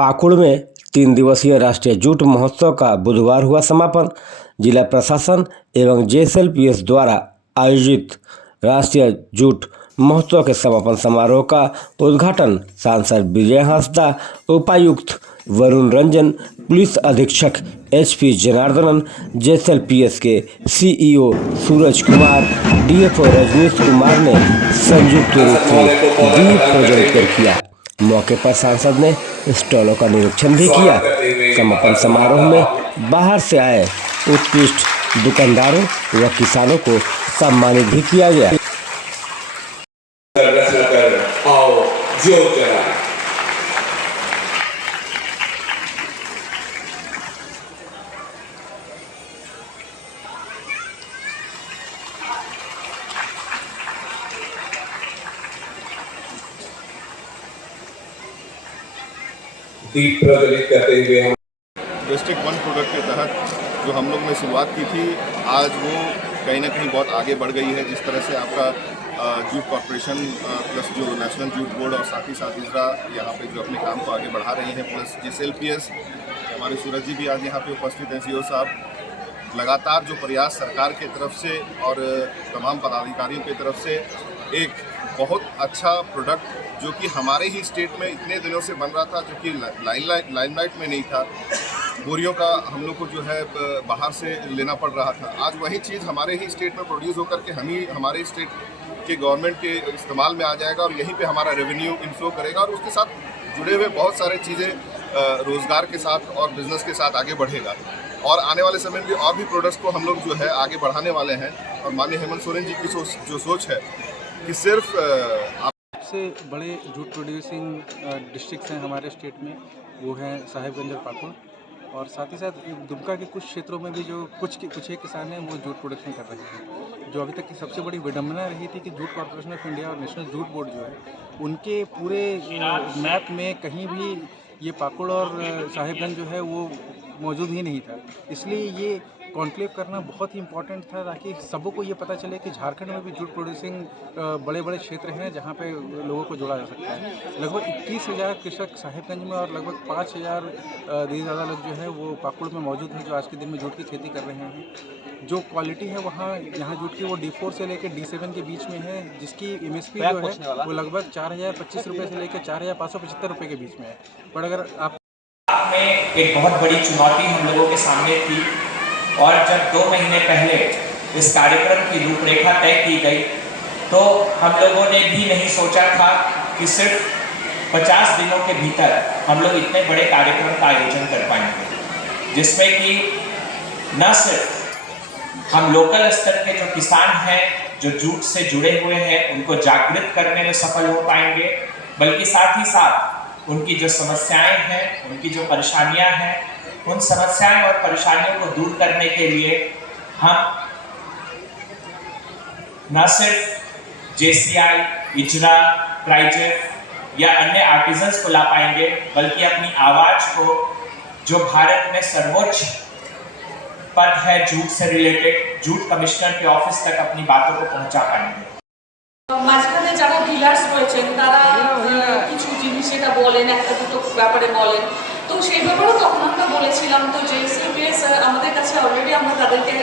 पाकुड़ में 3 दिवसीय राष्ट्रीय जूट महोत्सव का बुधवार हुआ समापन। जिला प्रशासन एवं जेएसएलपीएस द्वारा आयोजित राष्ट्रीय जूट महोत्सव के समापन समारोह का उद्घाटन सांसद विजय हांसदा, उपायुक्त वरुण रंजन, पुलिस अधीक्षक एचपी जनार्दनन, जेएसएलपीएस के सीईओ सूरज कुमार, डीएफओ रजनीश कुमार ने संयुक्त रूप से दीप प्रज्वलित कर किया। मौके पर सांसद ने स्टॉलों का निरीक्षण भी किया। समापन समारोह में बाहर से आए उत्कृष्ट दुकानदारों व किसानों को सम्मानित भी किया गया। दीप प्रज्वलित करते हुए हम डिस्ट्रिक्ट 1 प्रोडक्ट के तहत जो हम लोग ने शुरुआत की थी, आज वो कहीं ना कहीं बहुत आगे बढ़ गई है। जिस तरह से आपका जूट कॉर्पोरेशन प्लस जो नेशनल जूट बोर्ड और साथ ही इजरा यहाँ पे जो अपने काम को आगे बढ़ा रही हैं, प्लस जेएसएलपीएस हमारे सूरज जी भी आज यहाँ पे उपस्थित हैं, सीओ साहब। लगातार जो प्रयास सरकार के तरफ से और तमाम पदाधिकारियों की तरफ से एक बहुत अच्छा प्रोडक्ट जो कि हमारे ही स्टेट में इतने दिनों से बन रहा था, जो कि लाइमलाइट में नहीं था, बोरियों का हम लोग को जो है बाहर से लेना पड़ रहा था। आज वही चीज़ हमारे ही स्टेट में प्रोड्यूस होकर के हमारे स्टेट के गवर्नमेंट के इस्तेमाल में आ जाएगा और यहीं पे हमारा रेवेन्यू इन्फ्लो करेगा और उसके साथ जुड़े हुए बहुत सारे चीज़ें रोज़गार के साथ और बिज़नेस के साथ आगे बढ़ेगा। और आने वाले समय में और भी प्रोडक्ट्स को हम लोग जो है आगे बढ़ाने वाले हैं। और माननीय हेमंत सोरेन जी की जो सोच है कि सिर्फ सबसे बड़े जूट प्रोड्यूसिंग डिस्ट्रिक्ट्स हैं हमारे स्टेट में, वो हैं साहिबगंज और पाकुड़। और साथ ही साथ दुमका के कुछ क्षेत्रों में भी जो कुछ एक किसान हैं वो जूट प्रोडक्शन कर रहे हैं। जो अभी तक की सबसे बड़ी विडम्बना रही थी कि जूट कॉर्पोरेशन ऑफ इंडिया और नेशनल जूट बोर्ड जो है, उनके पूरे मैप में कहीं भी ये पाकुड़ और साहिबगंज जो है वो मौजूद ही नहीं था। इसलिए ये कॉन्क्लेव करना बहुत ही इम्पोर्टेंट था, ताकि सबों को ये पता चले कि झारखंड में भी जूट प्रोड्यूसिंग बड़े बड़े क्षेत्र हैं जहाँ पे लोगों को जोड़ा जा सकता है। लगभग 21,000 कृषक साहिबगंज में और लगभग 5,000 से ज़्यादा लोग जो है वो पाकुड़ में मौजूद हैं, जो आज के दिन में जूट की खेती कर रहे हैं। जो क्वालिटी है यहाँ जूट की वो D4 से लेकर D7 के बीच में है, जिसकी MSP जो है वो लगभग 4,025 रुपये से लेकर 4,575 रुपये के बीच में है। पर अगर आप में एक बहुत बड़ी चुनौती हम लोगों के सामने थी, और जब 2 महीने पहले इस कार्यक्रम की रूपरेखा तय की गई तो हम लोगों ने भी नहीं सोचा था कि सिर्फ 50 दिनों के भीतर हम लोग इतने बड़े कार्यक्रम का आयोजन कर पाएंगे, जिसमें कि न सिर्फ हम लोकल स्तर के जो किसान हैं, जो जूट से जुड़े हुए हैं, उनको जागृत करने में सफल हो पाएंगे, बल्कि साथ ही साथ उनकी जो समस्याएं हैं, उनकी जो परेशानियां हैं, उन समस्याएं और परेशानियों को दूर करने के लिए हम न सिर्फ जेसीआई, इजरा, ट्राइजेफ या अन्य आर्टिजन्स को ला पाएंगे, बल्कि अपनी आवाज को, जो भारत में सर्वोच्च पद है जूट से रिलेटेड, जूट कमिश्नर के ऑफिस तक अपनी बातों को पहुंचा पाएंगे। মাঝখানে যারা ডিলার্স রয়েছেন তারা কিছু জিনিস এটা বলেন, একটা দুটো ব্যাপারে বলেন, তো সেই ব্যাপারেও তখন আমরা বলেছিলাম। তো যেএসএলপীএস আমাদের কাছে অলরেডি আমরা তাদেরকে